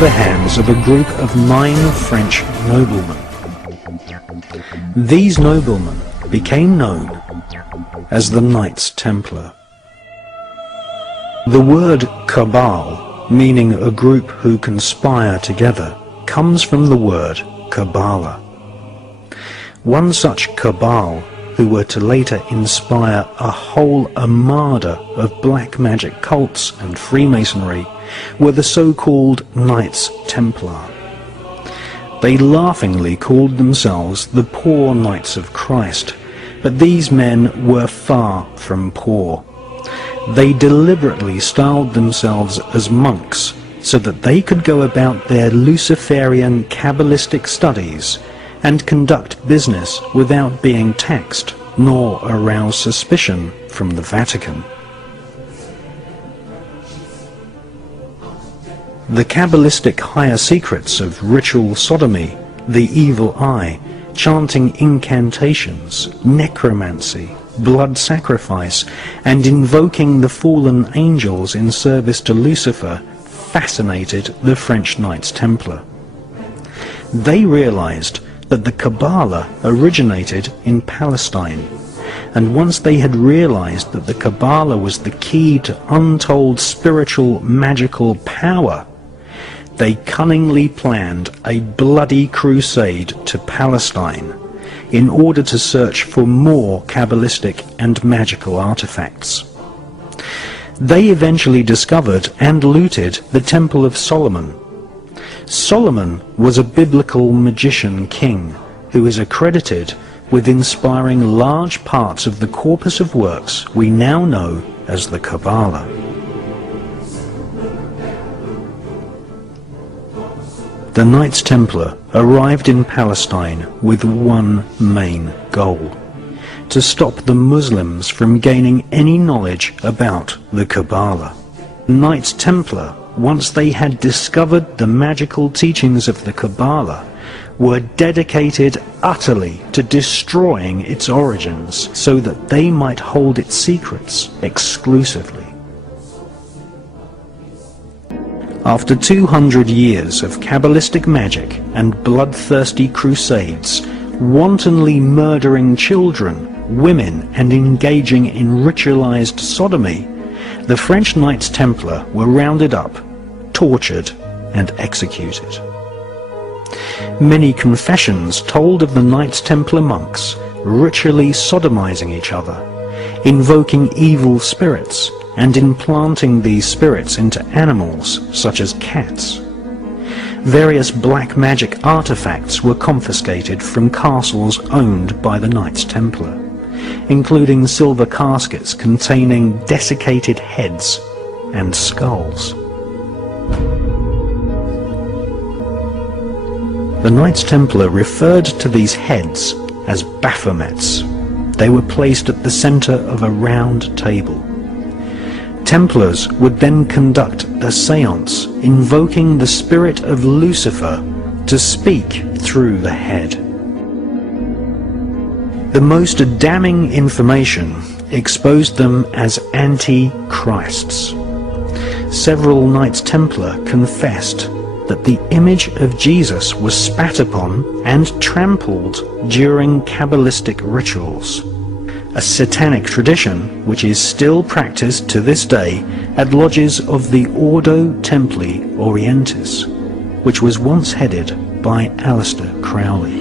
the hands of a group of 9 French noblemen. These noblemen became known as the Knights Templar. The word cabal, meaning a group who conspire together, comes from the word Kabbalah. One such cabal, who were to later inspire a whole armada of black magic cults and Freemasonry, were the so-called Knights Templar. They laughingly called themselves the Poor Knights of Christ, but these men were far from poor. They deliberately styled themselves as monks so that they could go about their Luciferian Kabbalistic studies and conduct business without being taxed nor arouse suspicion from the Vatican. The Kabbalistic higher secrets of ritual sodomy, the evil eye, chanting incantations, necromancy, blood sacrifice, and invoking the fallen angels in service to Lucifer fascinated the French Knights Templar. They realized that the Kabbalah originated in Palestine, and once they had realized that the Kabbalah was the key to untold spiritual magical power, they cunningly planned a bloody crusade to Palestine in order to search for more Kabbalistic and magical artifacts. They eventually discovered and looted the Temple of Solomon. Solomon was a biblical magician king who is accredited with inspiring large parts of the corpus of works we now know as the Kabbalah. The Knights Templar arrived in Palestine with one main goal: to stop the Muslims from gaining any knowledge about the Kabbalah. Knights Templar, once they had discovered the magical teachings of the Kabbalah, were dedicated utterly to destroying its origins so that they might hold its secrets exclusively. After 200 years of Kabbalistic magic and bloodthirsty crusades, wantonly murdering children, women, and engaging in ritualized sodomy, the French Knights Templar were rounded up, tortured, and executed. Many confessions told of the Knights Templar monks ritually sodomizing each other, invoking evil spirits, and implanting these spirits into animals such as cats. Various black magic artifacts were confiscated from castles owned by the Knights Templar, including silver caskets containing desiccated heads and skulls. The Knights Templar referred to these heads as Baphomets. They were placed at the center of a round table. Templars would then conduct a seance invoking the spirit of Lucifer to speak through the head. The most damning information exposed them as anti-Christs. Several Knights Templar confessed that the image of Jesus was spat upon and trampled during Kabbalistic rituals, a satanic tradition which is still practiced to this day at lodges of the Ordo Templi Orientis, which was once headed by Aleister Crowley.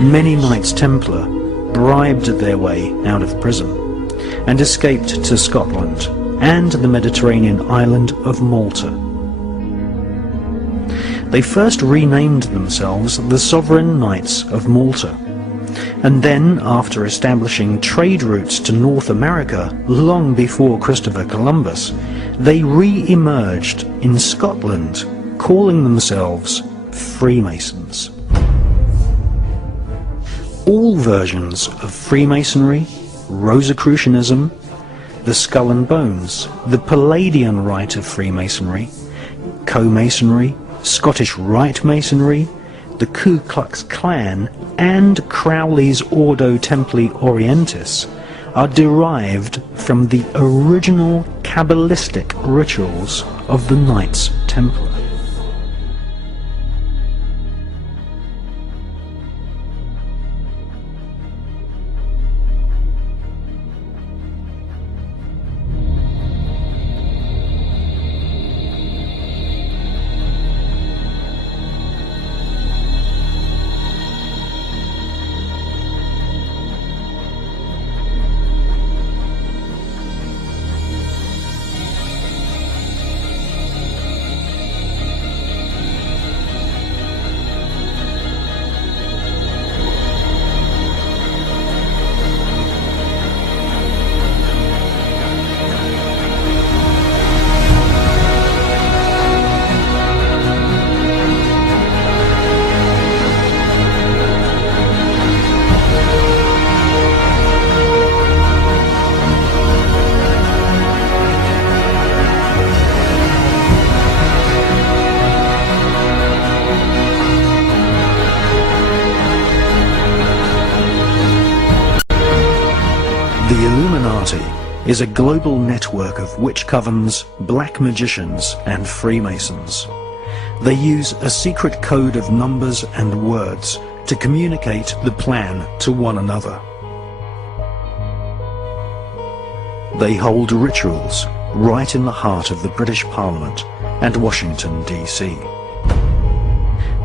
Many Knights Templar bribed their way out of prison and escaped to Scotland and the Mediterranean island of Malta. They first renamed themselves the Sovereign Knights of Malta, and then, after establishing trade routes to North America long before Christopher Columbus, they re-emerged in Scotland, calling themselves Freemasons. All versions of Freemasonry, Rosicrucianism, the Skull and Bones, the Palladian Rite of Freemasonry, Co-Masonry, Scottish Rite Masonry, the Ku Klux Klan, and Crowley's Ordo Templi Orientis are derived from the original Kabbalistic rituals of the Knights Templar. The Illuminati is a global network of witch covens, black magicians, and Freemasons. They use a secret code of numbers and words to communicate the plan to one another. They hold rituals right in the heart of the British Parliament and Washington, D.C.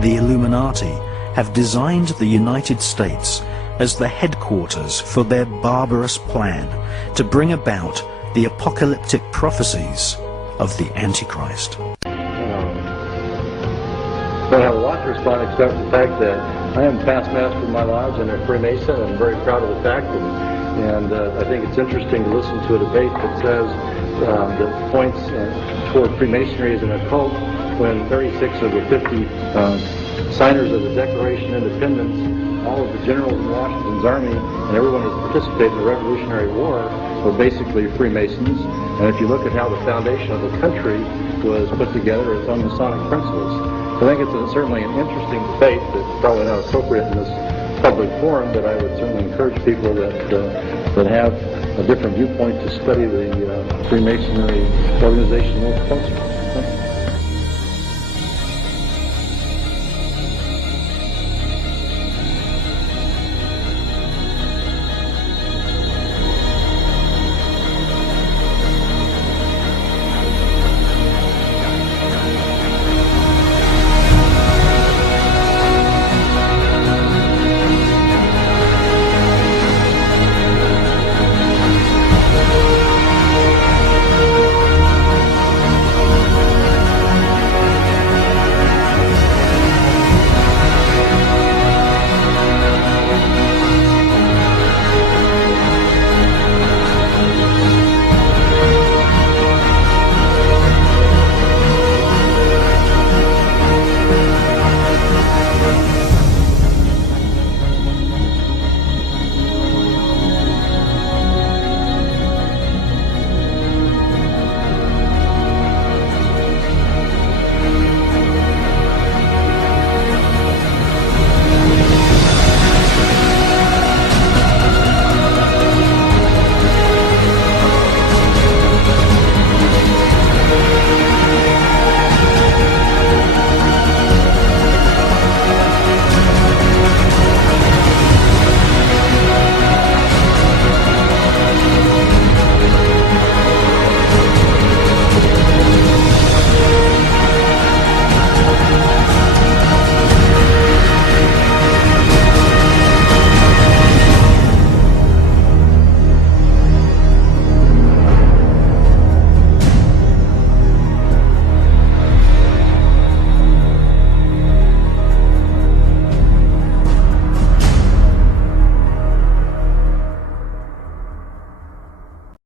The Illuminati have designed the United States as the headquarters for their barbarous plan to bring about the apocalyptic prophecies of the Antichrist. I don't have a lot to respond except the fact that I am past master of my lodge and a Freemason, and I'm very proud of the fact, and I think it's interesting to listen to a debate that says that points toward Freemasonry as an occult when 36 of the 50 signers of the Declaration of Independence, all of the generals in Washington's army, and everyone who's participated in the Revolutionary War were basically Freemasons. And if you look at how the foundation of the country was put together, it's on Masonic principles. I think it's certainly an interesting debate that's probably not appropriate in this public forum, but I would certainly encourage people that have a different viewpoint to study the Freemasonry organization a little closer.